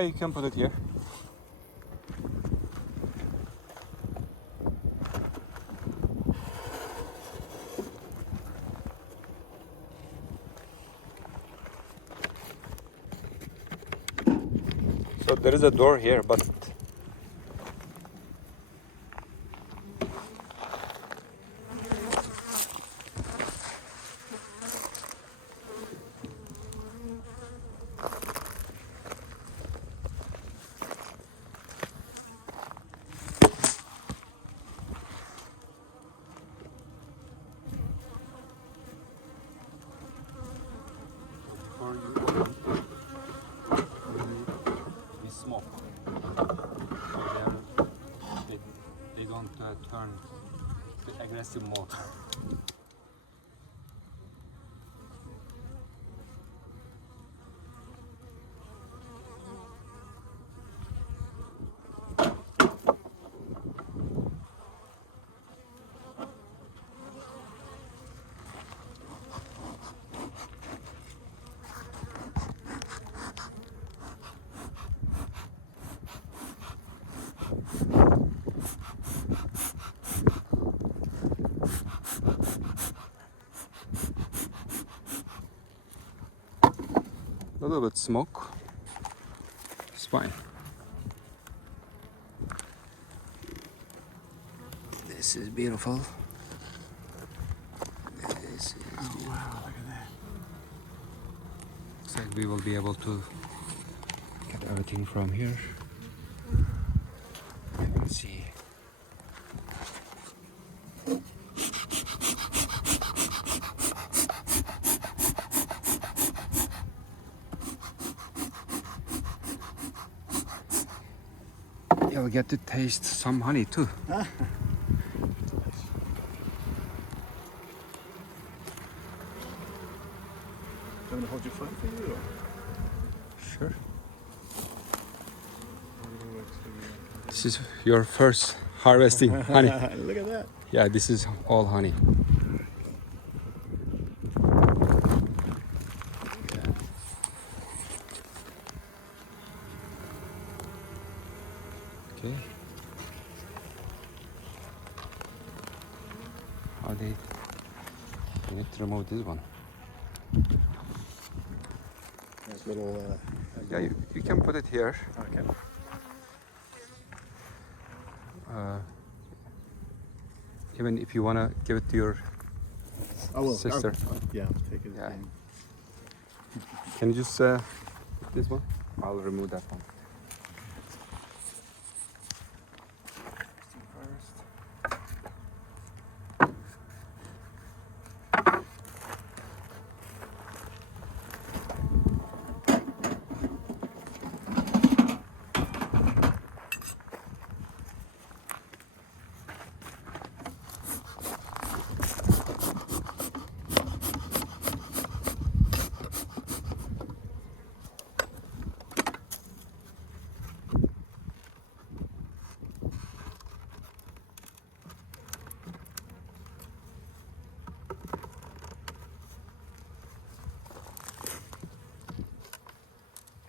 Yeah, you can put it here. So there is a door here, but before you open, we smoke. So they don't turn to aggressive mode. A little bit smoke. It's fine. This is beautiful. This is Oh wow, look at that. looks like we will be able to get everything from here. Let's see. You'll get to taste some honey too. Ah. Do you want me to hold your phone for you? Or? Sure. This is your first harvesting honey. Look at that. Yeah, this is all honey. Okay. How they need to remove this one? Nice little. Yeah, you can put it here. Okay. Even if you wanna give it to your I will. sister. Yeah, I'll take it. Yeah. Can you just this one? I'll remove that one.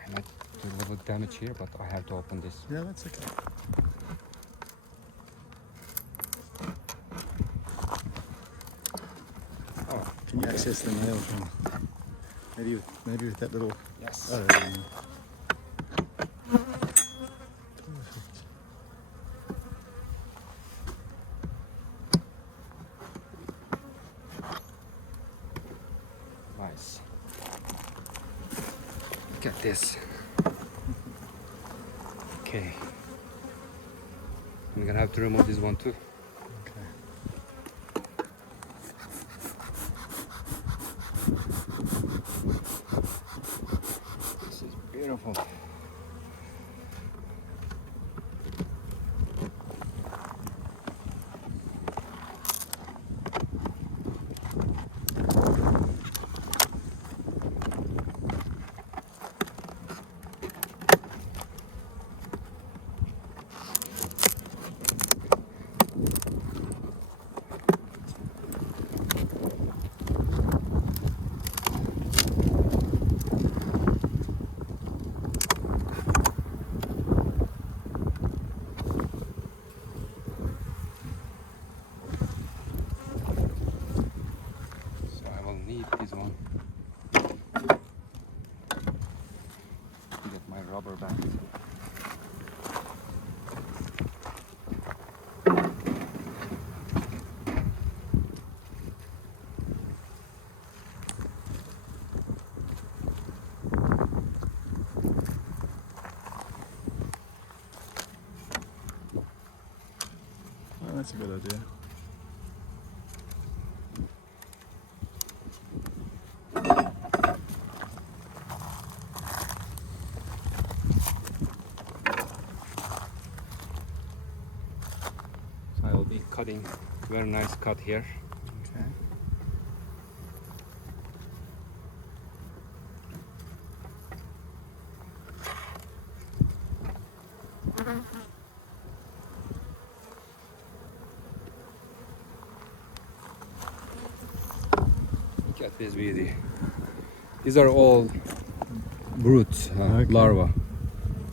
I might do a little damage here, but I have to open this. Yeah, that's okay. Oh, Can you access the mail from? Maybe with that little. yes. Oh, Nice. Look at this. Okay. I'm gonna have to remove this one too. okay. This is beautiful. need this one. Get my rubber band. Oh, that's a good idea. So I will be cutting very nice cut here. Okay. Look at this beauty. These are all broods, Okay. larvae.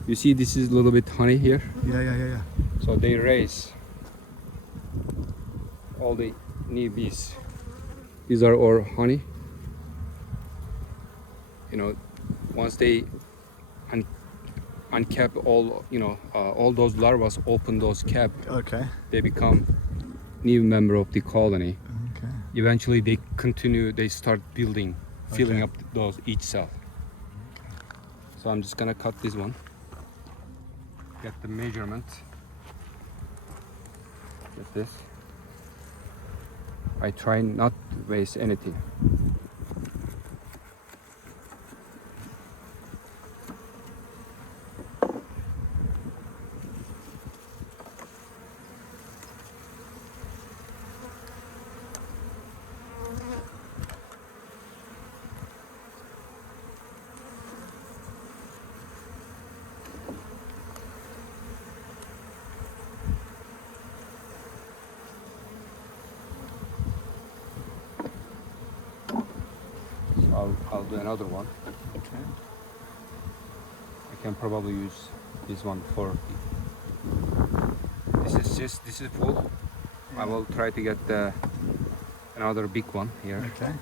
You see this is a little bit honey here. Yeah. So they raise all the new bees. These are all honey. You know, once they uncap all, all those larvae, open those cap, Okay. they become new member of the colony. Okay. Eventually they continue, they start building, filling Okay. up those each cell. So I'm just gonna cut this one, get the measurement, get this. I try not to waste anything. I'll do another one. Okay. I can probably use this one for. This is full. I will try to get another big one here. Okay.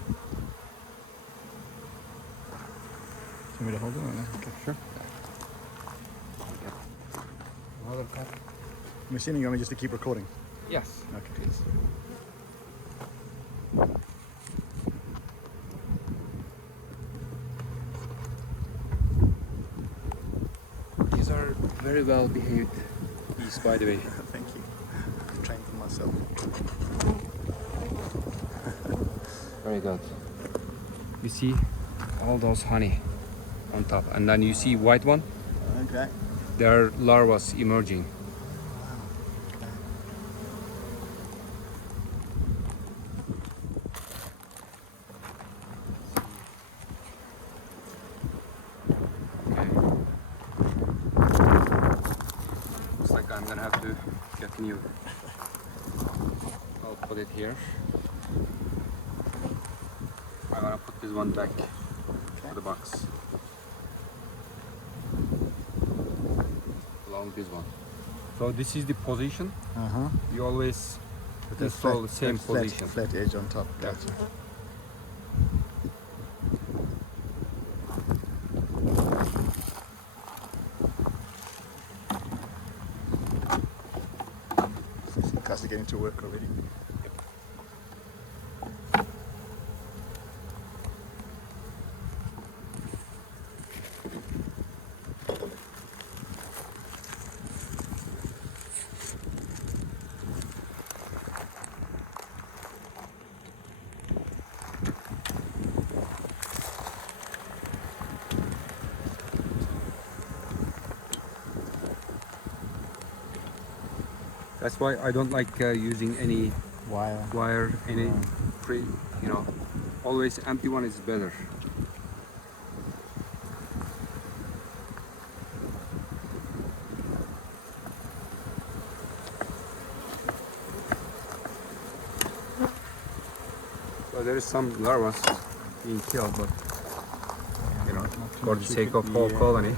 Do you want me to hold it or no? Okay. Sure. Another cut. I'm assuming you want me just to keep recording. Yes. Okay. Please. These are very well behaved bees, by the way. Thank you. I'm trained for myself. Very good. You see all those honey on top, and then you see white one. Okay. There are larvae emerging. Okay. Looks like I'm gonna have to get new. I'll put it here. I'm gonna put this one back to the box. Along this one. So this is the position. Uh-huh. You always With the install the same flat, position. flat edge on top. Yeah. Gotcha. Guys are getting to work already. That's why I don't like using any Wire. any free, always empty one is better. So there is some larvae being killed, but for the sake of whole colony.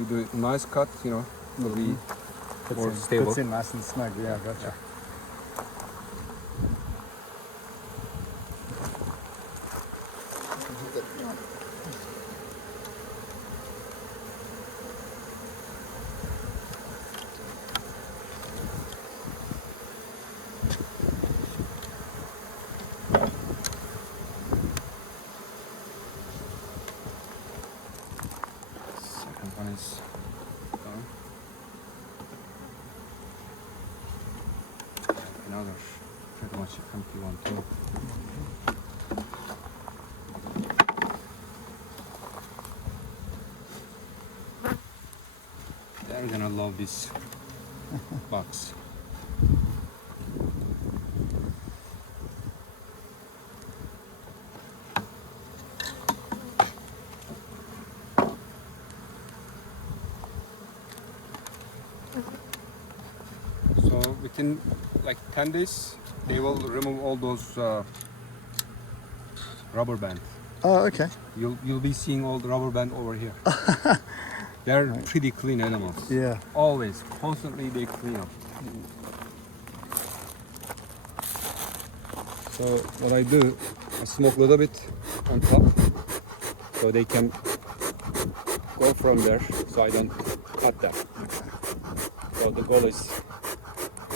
you do a nice cut, you know, it'll be more stable. Puts in nice and snug. Yeah, gotcha. Second one is done. Another pretty much empty one too. They're gonna love this box. So within like 10 days, they will remove all those rubber band. Oh, okay. You'll be seeing all the rubber band over here. They're pretty clean animals. Yeah. Always, constantly they clean up. So what I do, I smoke a little bit on top, so they can go from there, so I don't cut them. So the goal is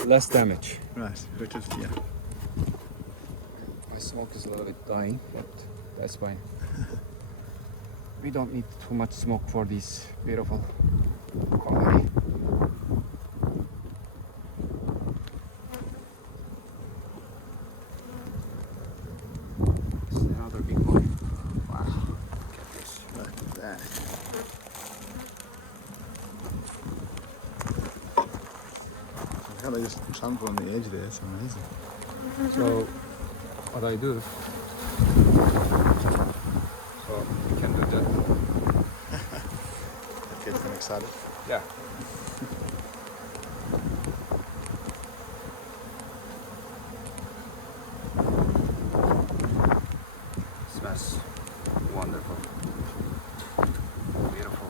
less damage. Right. Which is yeah. My smoke is a little bit dying, but that's fine. We don't need too much smoke for this beautiful quality. This is another big one. Wow. Look at that. How they just trample on the edge there. It's amazing. So what I do, so you can do that. That gets them excited. Yeah. Smells wonderful. Beautiful.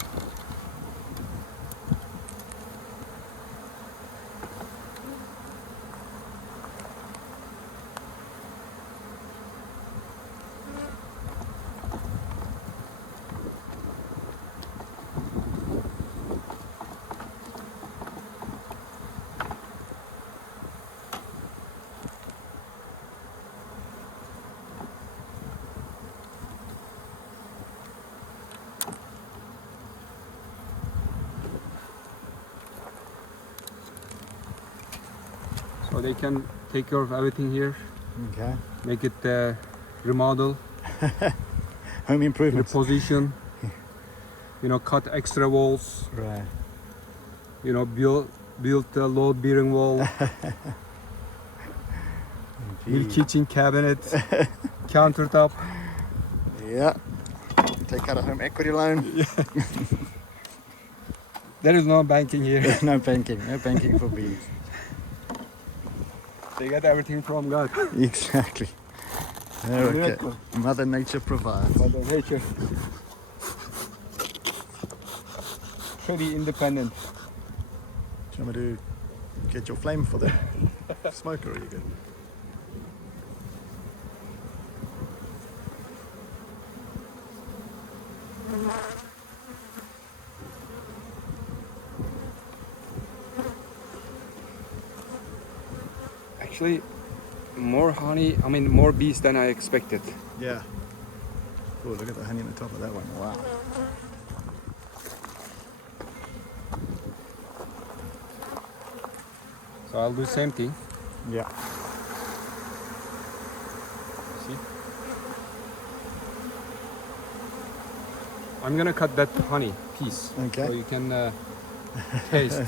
So they can take care of everything here, Okay. make it remodel, Home improvements. reposition, you know, cut extra walls, Right. you know, build a load bearing wall, new kitchen cabinet, countertop. Yeah. Take out a home equity loan. There is no banking here. No banking. No banking for bees. They get everything from God. Exactly. Okay. Miracle. Mother Nature provides. Mother Nature. Pretty independent. Do you want me to get your flame for the smoke, or are you good? Actually, more honey, I mean more bees than I expected. Yeah. Oh, look at the honey on the top of that one. Wow. So I'll do the same thing. Yeah. See? I'm gonna cut that honey piece. Okay. So you can taste.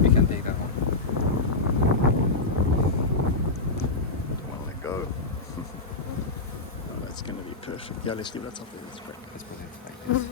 You can take that one. Well, let go. Oh, That's going to be perfect. Yeah, let's leave that up there. That's great. Let's put it like this.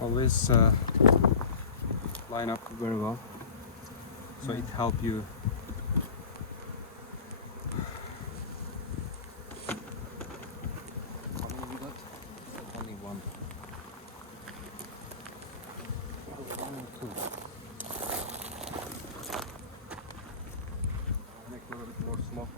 Always line up very well, so it help you. How many you got? Only one. One or two. Make a little bit more smoke.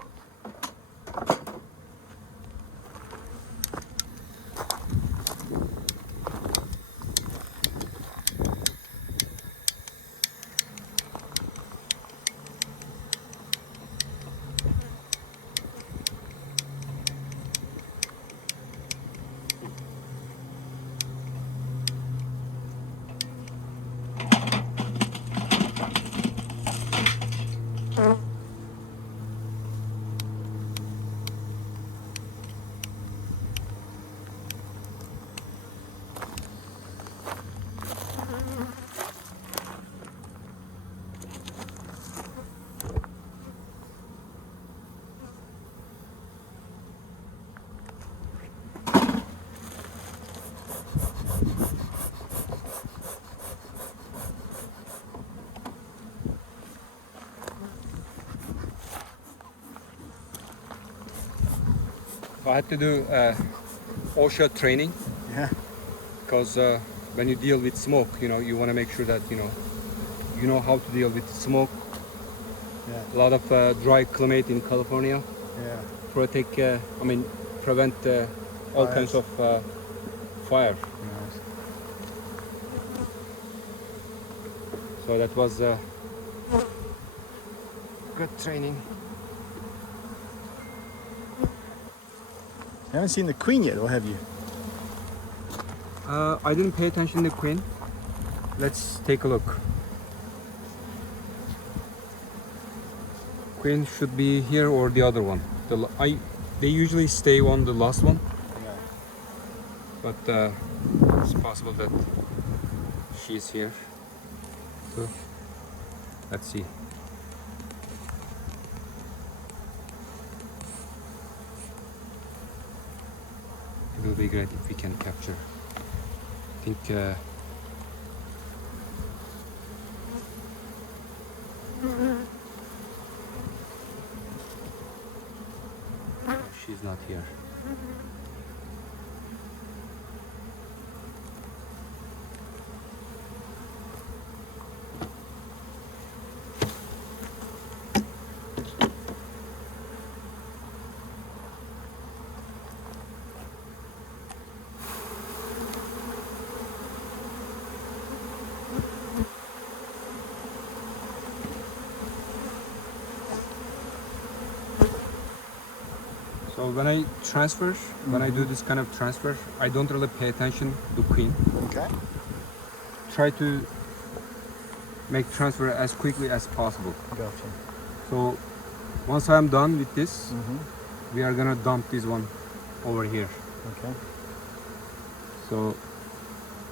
I had to do OSHA training Yeah. because when you deal with smoke, you want to make sure that you know how to deal with smoke. Yeah. A lot of dry climate in California. Yeah. Prevent all Fires. kinds of fire. Nice. So that was good training. You haven't seen the queen yet, or have you? I didn't pay attention to the queen. Let's take a look. Queen should be here or the other one. They usually stay on the last one, Yeah. but it's possible that she's here. So let's see. It will be great if we can capture. I think she's not here. So when I transfer, when I do this kind of transfer, I don't really pay attention to queen. Okay. Try to make transfer as quickly as possible. Gotcha. So once I'm done with this, Mm-hmm. we are gonna dump this one over here. Okay. So,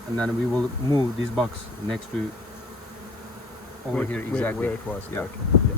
and then we will move this box next to over here exactly. Where it was. Yeah. Okay. Yeah.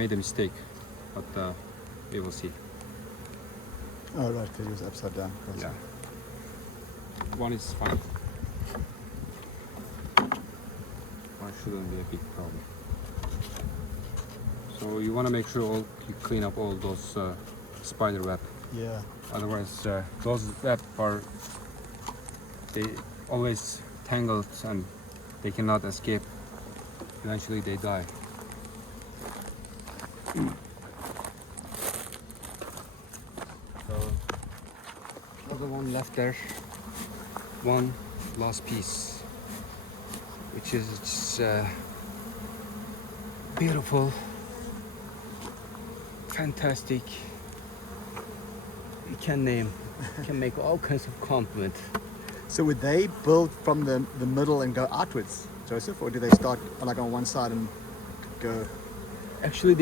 made a mistake, but we will see. Oh right, because it was upside down. That's Yeah. One is fine. One shouldn't be a big problem. So you want to make sure you clean up all those spider web. Yeah. Otherwise, those web they always tangled and they cannot escape. Eventually, they die. So, other one left there. One last piece, which is beautiful, fantastic. You can make all kinds of compliments. So would they build from the middle and go outwards, Joseph, or do they start like on one side and go? Actually,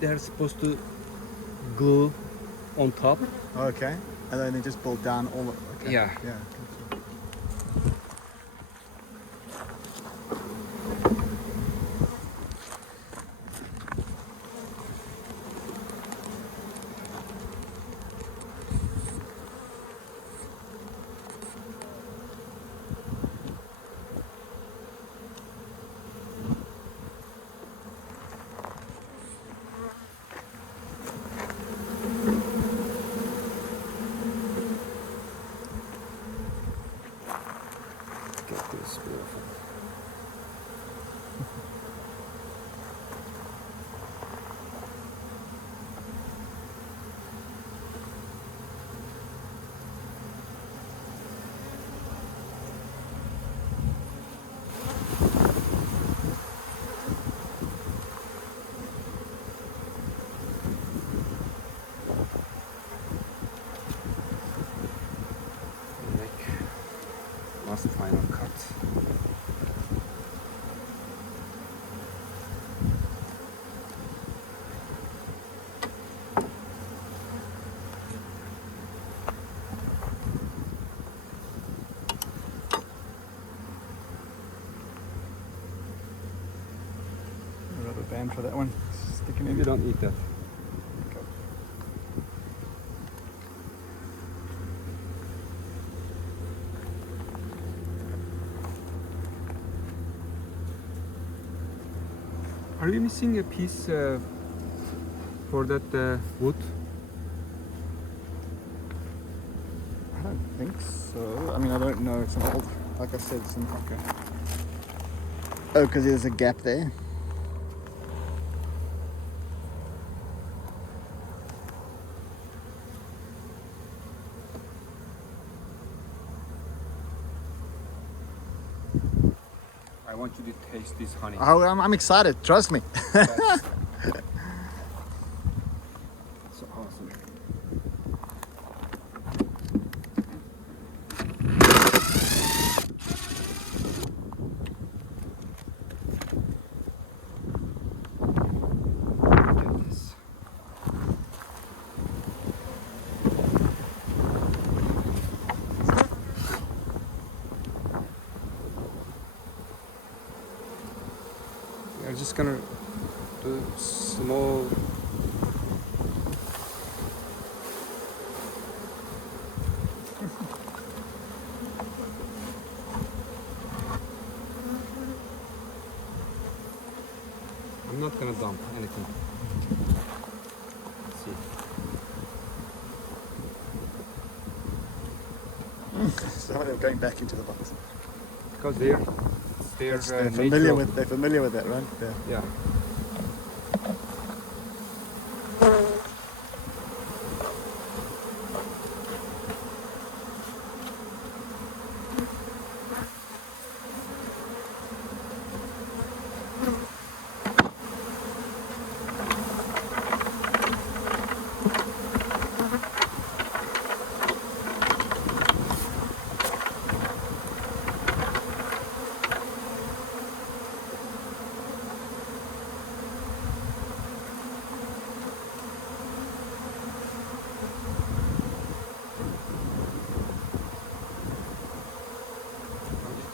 they're supposed to glue on top. Okay, and then they just build down all. Okay. Yeah. Yeah. Get this beautiful. Last final cut. Rubber band for that one. Sticking in. You don't eat that. Okay. Are you missing a piece for that wood? I don't think so. I mean, I don't know. It's an old, like I said, some. Okay. Oh, because there's a gap there. I want you to taste this honey. Oh, I'm excited. Trust me. That's so awesome. Look at this. We are just gonna do small. I'm not gonna dump anything. Let's see. So they're going back into the box. Because they're They're natural. familiar with that, right? Yeah. Yeah.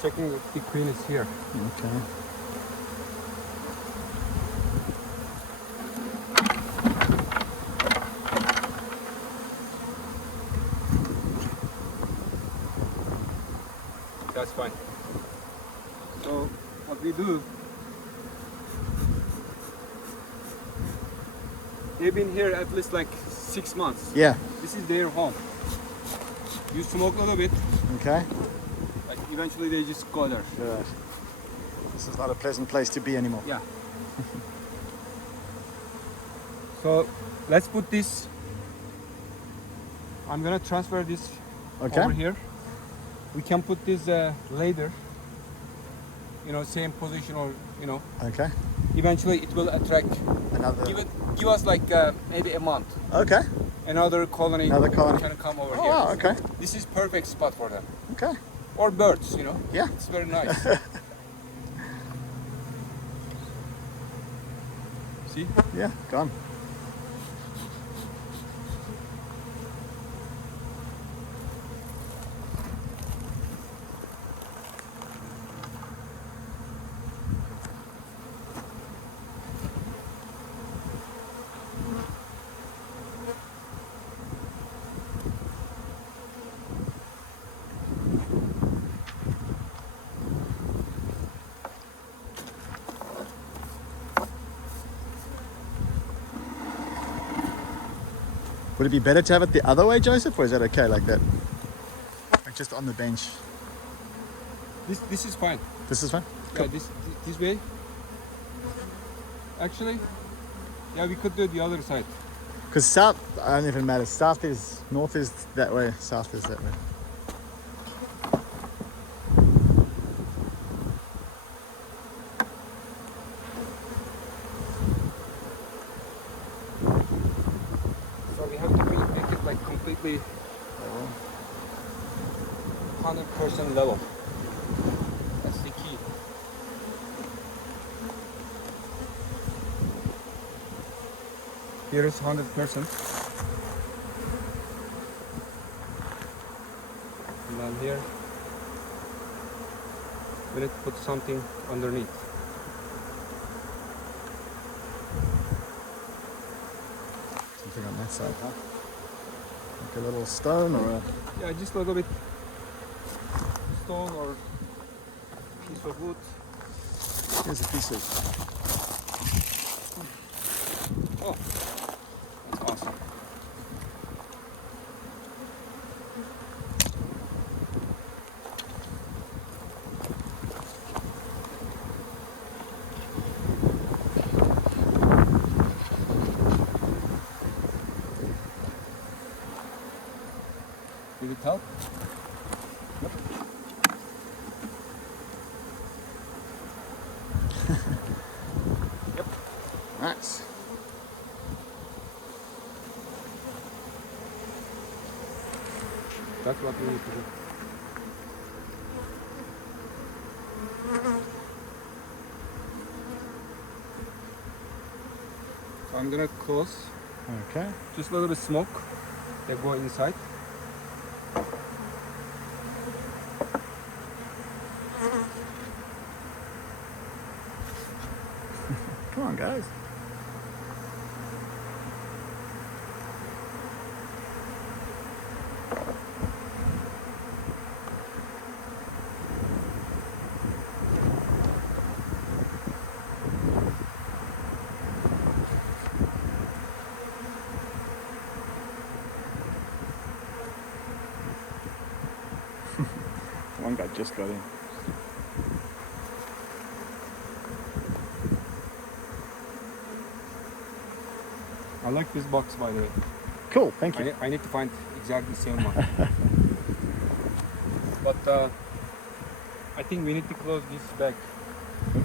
Checking if the queen is here. Okay. That's fine. So what we do, they've been here at least like 6 months. Yeah. This is their home. You smoke a little bit, Okay. like eventually they just go there. Good. This is not a pleasant place to be anymore. Yeah. So let's put this. I'm gonna transfer this Okay. over here. We can put this later. You know, same position, or you know, Okay. eventually it will attract. Another. Give us like maybe a month. Okay. Another colony. Another colony. Can come over Oh, here. wow, okay. This is perfect spot for them. Okay. Or birds, you know. Yeah. It's very nice. See? Yeah. Gone. Would it be better to have it the other way, Joseph, or is that okay like that? Like just on the bench. This is fine. This is fine? Yeah, this way. Actually, yeah, we could do the other side. Because south, I don't even matter. South is, north is that way, south is that way. So we have to make it like completely 100% level. That's the key. Here is 100%. And then here, we need to put something underneath. Something on that side, huh? Like a little stone or a... Yeah, just a little bit stone or piece of wood. Here's a piece of... Oh, that's awesome. Did it help? Yep. Nice. That's what we need to do. So I'm gonna close. Okay. Just a little bit smoke. They go inside. Come on, guys. One guy just got in. I like this box, by the way. Cool, thank you. I need to find exactly the same one. But I think we need to close this bag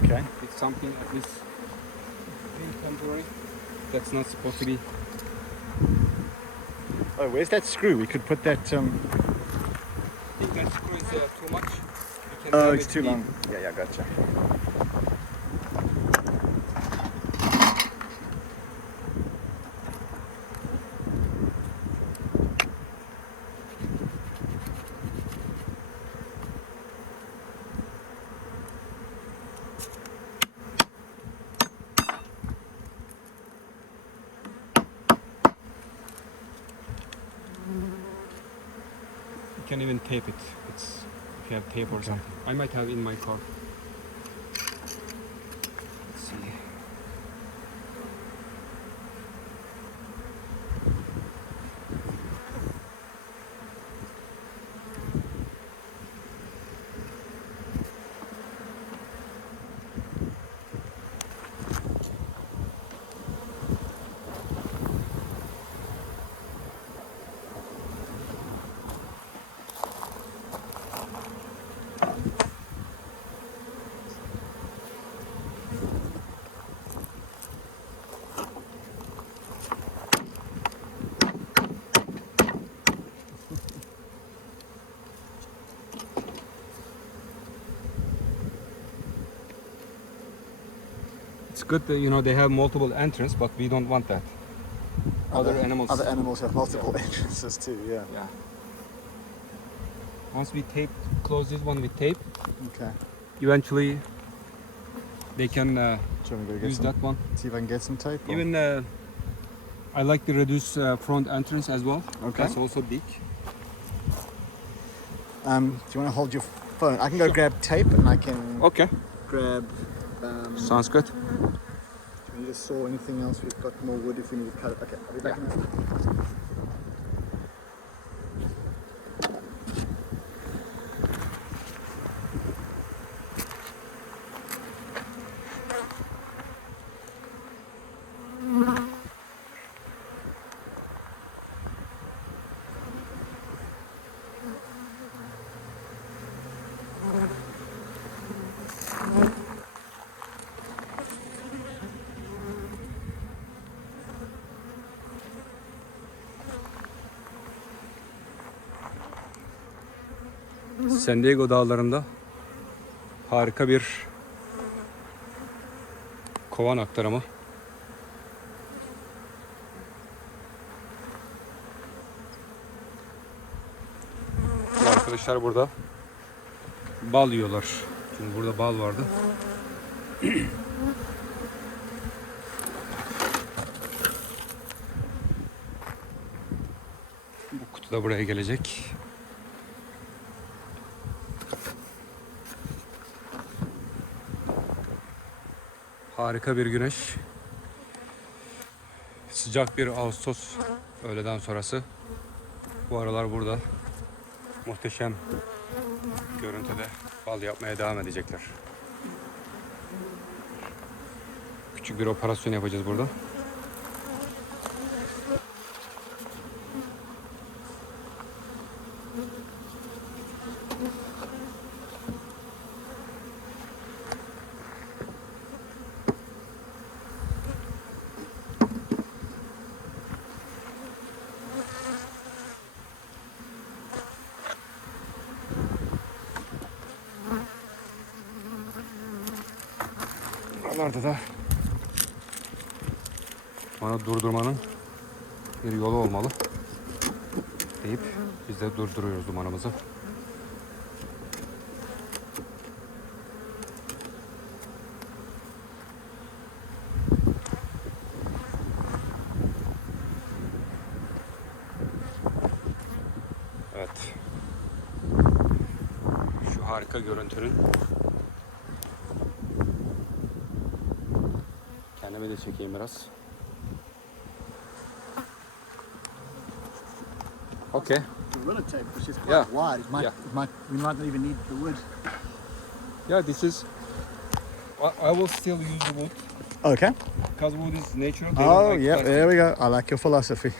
Okay. with something at least temporary. That's not supposed to be. Oh, where's that screw? We could put that... I think that screw is too much. We can Oh, damage it's too the- long. Yeah, gotcha. You can even tape it. It's if if you have tape or something. I might have in my car. Let's see. It's good that they have multiple entrances, but we don't want that. Other animals have multiple entrances too. Yeah. Yeah. Once we close this one with tape, Okay. eventually they can Do you want me to go get use some, that one. see if I can get some tape? Or? Even I like the reduce front entrance as well. Okay. That's also big. Do you want to hold your phone? I can go Sure. grab tape and I can Okay. grab. Sounds good. Do you need a saw? Anything else? We've got more wood if we need to cut it. Okay, I'll be back in a minute. San Diego dağlarında harika bir kovan aktarımı. Bu arkadaşlar burada bal yiyorlar. Şimdi burada bal vardı. Bu kutu da buraya gelecek. Harika bir güneş. Sıcak bir Ağustos öğleden sonrası. Bu aralar burada muhteşem görüntüde bal yapmaya devam edecekler. Küçük bir operasyon yapacağız burada. Buralarda da bana durdurmanın bir yolu olmalı deyip biz de durduruyoruz dumanımızı. Evet. Şu harika görüntünün kendime de çekeyim biraz. Okay. The relocating, which is quite Yeah. wide. Yeah. We might not even need the wood. Yeah, this is. I will still use the wood Okay. because wood is natural. Oh, yeah, there we go. I like your philosophy.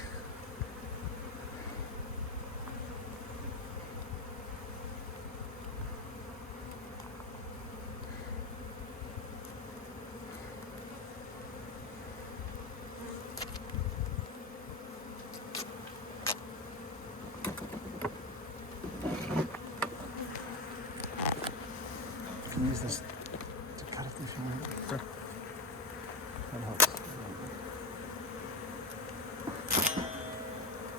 You can use this to cut it if you want. Sure. That helps.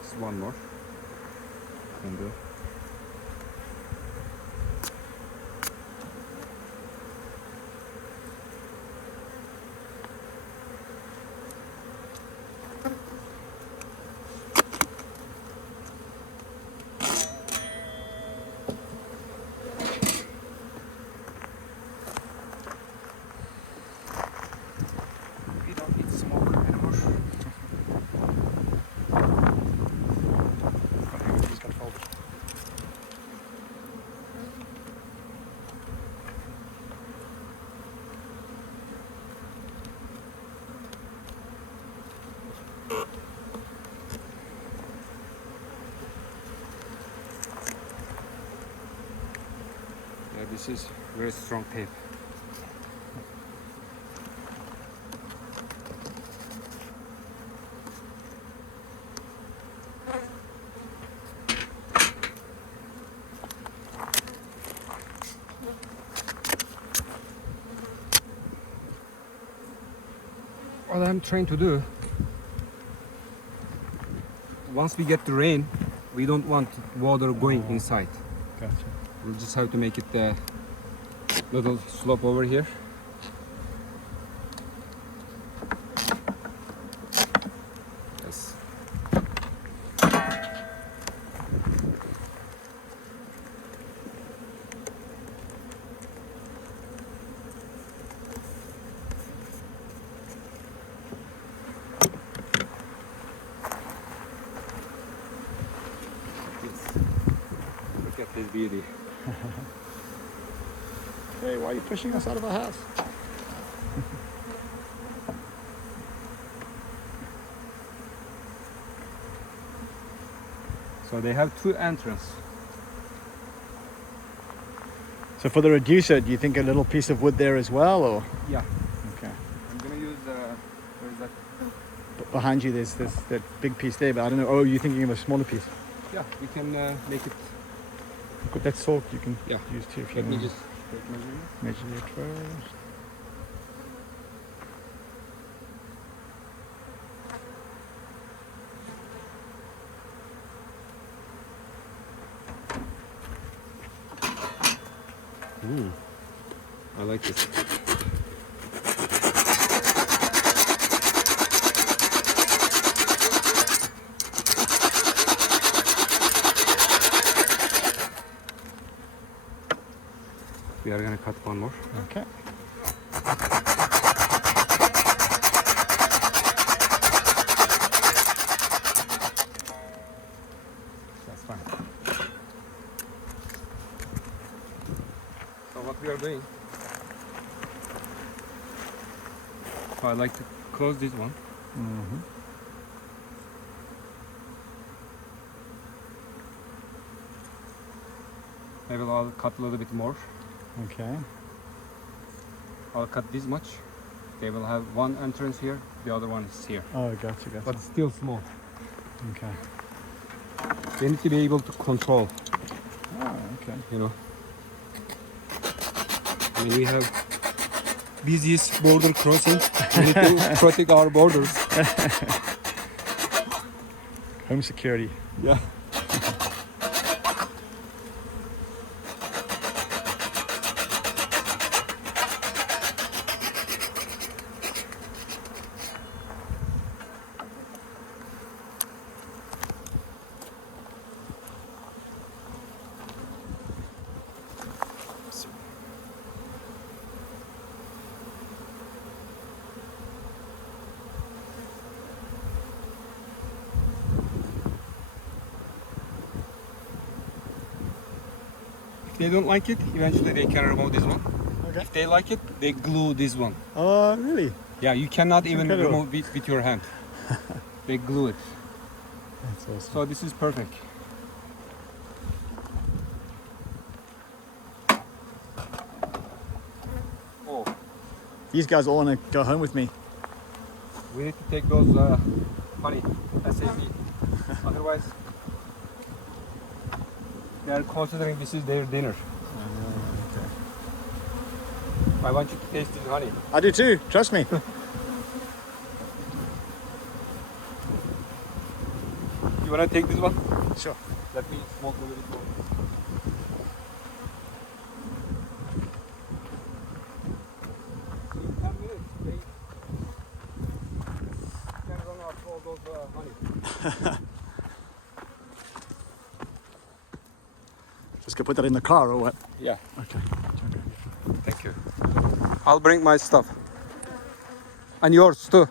Just one more. Can do. Yeah, this is very strong tape. What I'm trying to do, once we get the rain, we don't want water going inside. Gotcha. We'll just have to make it a little slope over here. Yes. Look at this beauty. Hey, why are you pushing us out of our house? So they have two entrances. So for the reducer, do you think a little piece of wood there as well, or? Yeah. Okay. I'm gonna use where is that? Behind you, there's that big piece there, but I don't know. Oh, you're thinking of a smaller piece. Yeah, we can make it. But that salt you can Yeah. use too if you Let me want. just take measurement. Measure it first. I like this. We are gonna cut one more. Okay. That's fine. So what we are doing, so I like to close this one. Mm-hmm. Maybe I'll cut a little bit more. Okay. I'll cut this much. They will have one entrance here, the other one is here. Oh, gotcha. But still small. Okay. They need to be able to control, Oh, okay. you know. I mean, we have busiest border crossing. We need to protect our borders. Home security. Yeah. If they don't like it, eventually they can remove this one. Okay. If they like it, they glue this one. Oh, really? Yeah, you cannot even incredible. remove it with your hand. They glue it. That's awesome. So this is perfect. Oh, These guys all want to go home with me. we need to take those honey, SAP. Otherwise, they are considering this is their dinner. Okay. I want you to taste this honey. I do too. Trust me. You want to take this one? Sure. Let me smoke a little bit more. In 10 minutes, they can run out all those honey. Just go put that in the car or what? Yeah, Okay. thank you. I'll bring my stuff. And yours too.